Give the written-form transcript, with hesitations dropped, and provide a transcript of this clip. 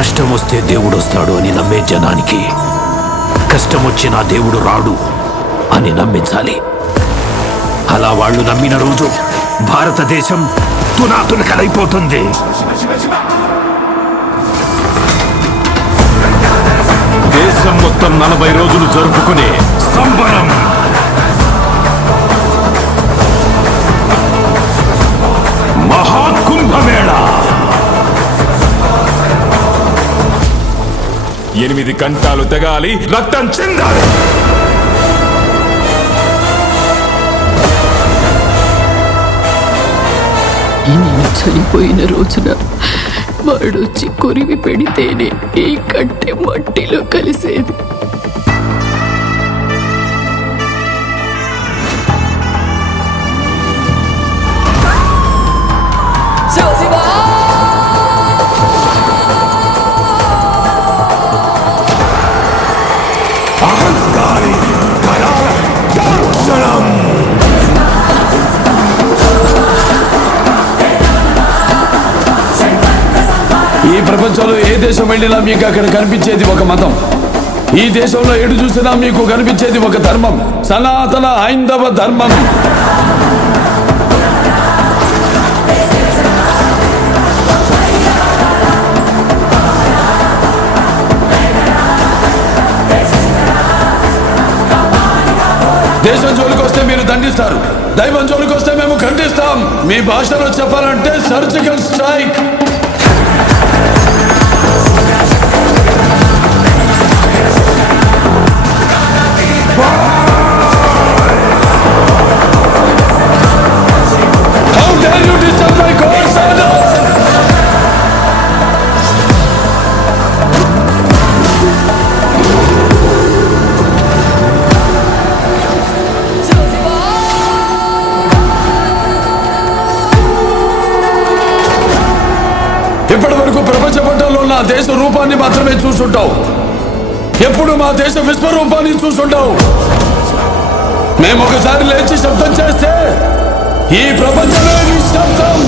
కష్టం వస్తే దేవుడు వస్తాడు అని నమ్మే జనానికి కష్టం వచ్చినా దేవుడు రాడు అని నమ్మించాలి. అలా వాళ్ళు నమ్మిన రోజు భారతదేశం తునాతునకలైపోతుంది. దేశం మొత్తం 40 రోజులు జరుపుకునే సంబరం. మహాకుంభమేళ 8 గంటలు తెగాలి, రక్తం చెందాలి. నేను చనిపోయిన రోజున వాడొచ్చి కొరివి పెడితేనే ఈ కట్టె మట్టిలో కలిసేది. అహంకారి కరాల దర్శనం. ఈ ప్రపంచంలో ఏ దేశం వెళ్ళినా మీకు అక్కడ కనిపించేది ఒక మతం. ఈ దేశంలో ఎటు చూసినా మీకు కనిపించేది ఒక ధర్మం, సనాతన హైందవ ధర్మం. దేశం జోలికి వస్తే మీరు దండిస్తారు, దైవం జోలికి వస్తే మేము ఖండిస్తాం. మీ భాషలో చెప్పాలంటే surgical strike. How dare you disturb my God's order? ఇప్పటి వరకు ప్రపంచ పటంలో నా దేశ రూపాన్ని మాత్రమే చూసుంటావు. ఎప్పుడు మా దేశ విశ్వరూపాన్ని చూసుంటావు. మేము ఒకసారి లేచి శబ్దం చేస్తే ఈ ప్రపంచమే నిశ్శబ్దం.